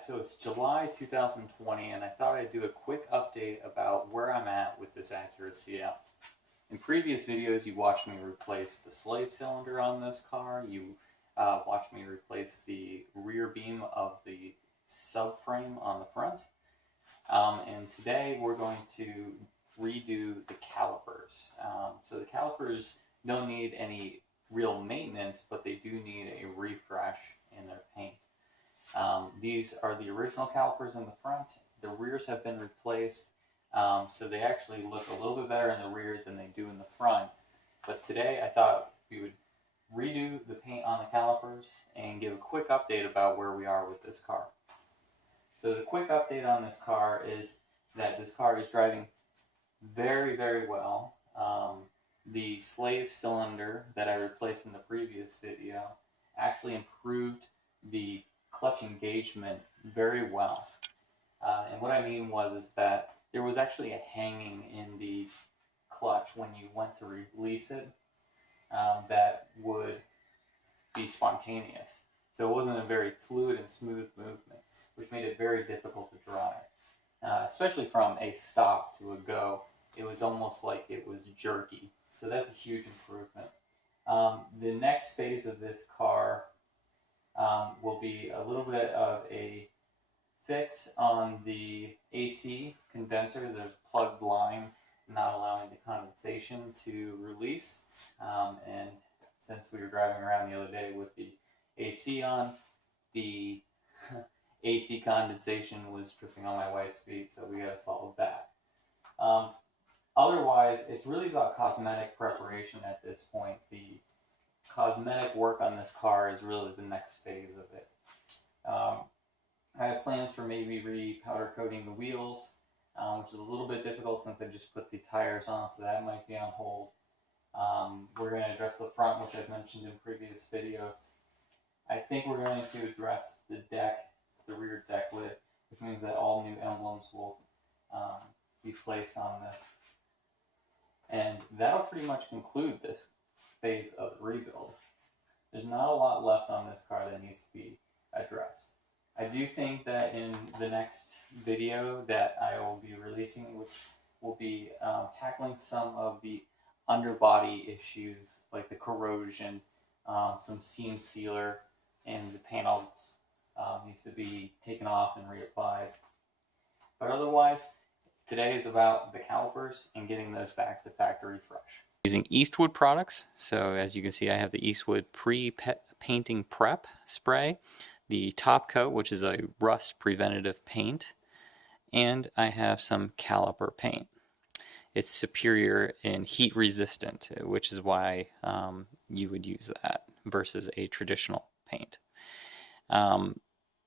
So it's July 2020, and I thought I'd do a quick update about where I'm at with this Acura CL. In previous videos, you watched me replace the slave cylinder on this car. You watched me replace the rear beam of the subframe on the front. And today we're going to redo the calipers. So the calipers don't need any real maintenance, but they do need a refresh in their paint. These are the original calipers in the front. The rears have been replaced, so they actually look a little bit better in the rear than they do in the front. But today I thought we would redo the paint on the calipers and give a quick update about where we are with this car. So the quick update on this car is that this car is driving very, very well. The slave cylinder that I replaced in the previous video actually improved the clutch engagement very well. And what I mean is that there was actually a hanging in the clutch when you went to release it that would be spontaneous. So it wasn't a very fluid and smooth movement, which made it very difficult to drive. Especially from a stop to a go, it was almost like it was jerky. So that's a huge improvement. The next phase of this car will be a little bit of a fix on the AC condenser. There's a plugged line not allowing the condensation to release. And since we were driving around the other day with the AC on, the AC condensation was dripping on my wife's feet, so we got to solve that. Otherwise, it's really about cosmetic preparation at this point. The cosmetic work on this car is really the next phase of it. I have plans for maybe re-powder coating the wheels, which is a little bit difficult since I just put the tires on, so that might be on hold. We're going to address the front, which I've mentioned in previous videos. I think we're going to address the deck, the rear deck lid, which means that all new emblems will be placed on this. And that'll pretty much conclude this phase of the rebuild. There's not a lot left on this car that needs to be addressed. I do think that in the next video that I will be releasing, which will be tackling some of the underbody issues like the corrosion, some seam sealer, and the panels needs to be taken off and reapplied. But otherwise, today is about the calipers and getting those back to factory fresh. Using Eastwood products, so as you can see I have the Eastwood pre-painting prep spray, the top coat, which is a rust preventative paint, and I have some caliper paint. It's superior in heat resistant, which is why you would use that versus a traditional paint. I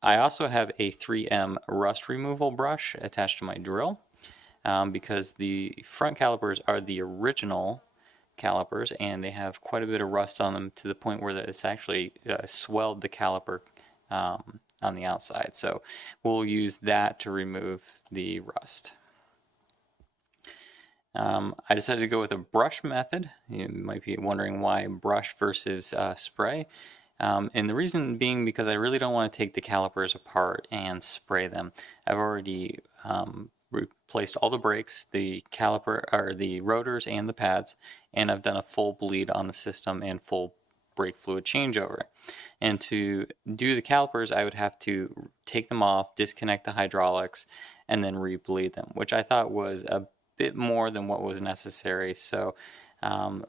also have a 3M rust removal brush attached to my drill because the front calipers are the original calipers and they have quite a bit of rust on them to the point where it's actually swelled the caliper on the outside. So we'll use that to remove the rust. I decided to go with a brush method. You might be wondering why brush versus spray. And the reason being because I really don't want to take the calipers apart and spray them. I've already replaced all the brakes, the caliper, or the rotors and the pads, and I've done a full bleed on the system and full brake fluid changeover. And to do the calipers, I would have to take them off, disconnect the hydraulics, and then re-bleed them, which I thought was a bit more than what was necessary. So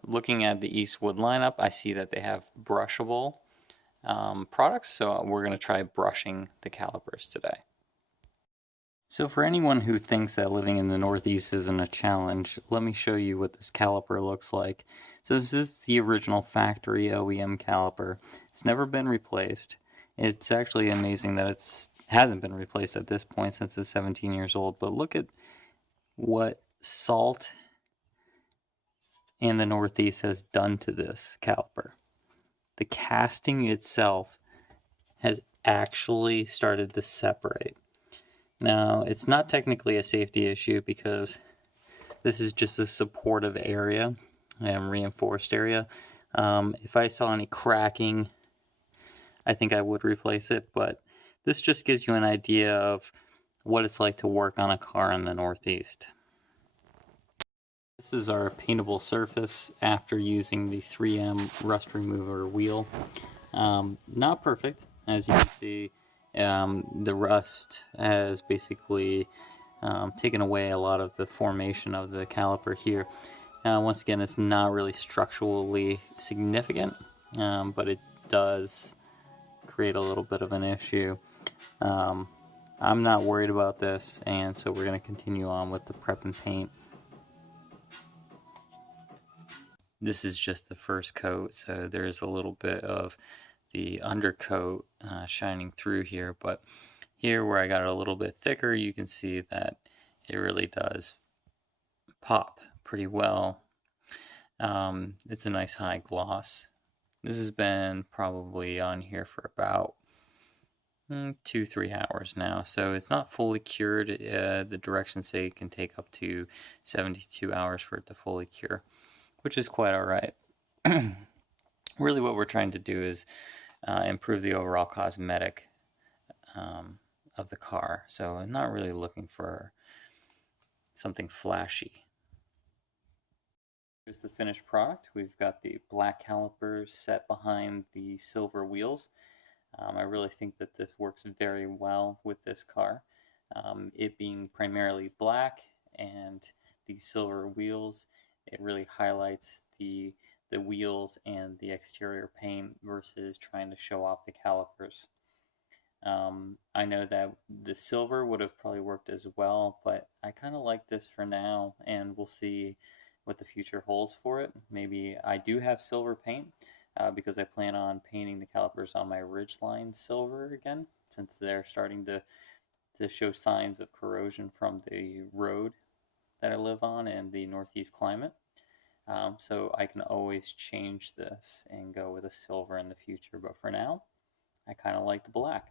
looking at the Eastwood lineup, I see that they have brushable products, so we're going to try brushing the calipers today. So for anyone who thinks that living in the Northeast isn't a challenge, let me show you what this caliper looks like. So this is the original factory OEM caliper. It's never been replaced. It's actually amazing that it hasn't been replaced at this point since it's 17 years old, but look at what salt in the Northeast has done to this caliper. The casting itself has actually started to separate. Now, it's not technically a safety issue because this is just a supportive area and reinforced area. If I saw any cracking, I think I would replace it, but this just gives you an idea of what it's like to work on a car in the Northeast. This is our paintable surface after using the 3M rust remover wheel. Not perfect, as you can see. The rust has basically taken away a lot of the formation of the caliper here. Once again, it's not really structurally significant, but it does create a little bit of an issue. I'm not worried about this, and so we're going to continue on with the prep and paint. This is just the first coat, so there's a little bit of the undercoat shining through here, but here where I got it a little bit thicker, you can see that it really does pop pretty well. It's a nice high gloss. This has been probably on here for about 2-3 hours now, so it's not fully cured. The directions say it can take up to 72 hours for it to fully cure, which is quite alright. Really what we're trying to do is improve the overall cosmetic of the car, so I'm not really looking for something flashy. Here's the finished product. We've got the black calipers set behind the silver wheels. I really think that this works very well with this car. It being primarily black and the silver wheels, it really highlights the wheels and the exterior paint versus trying to show off the calipers. I know that the silver would have probably worked as well, but I kind of like this for now, and we'll see what the future holds for it. Maybe I do have silver paint because I plan on painting the calipers on my Ridgeline silver again, since they're starting to show signs of corrosion from the road that I live on and the Northeast climate. So I can always change this and go with a silver in the future, but for now, I kind of like the black.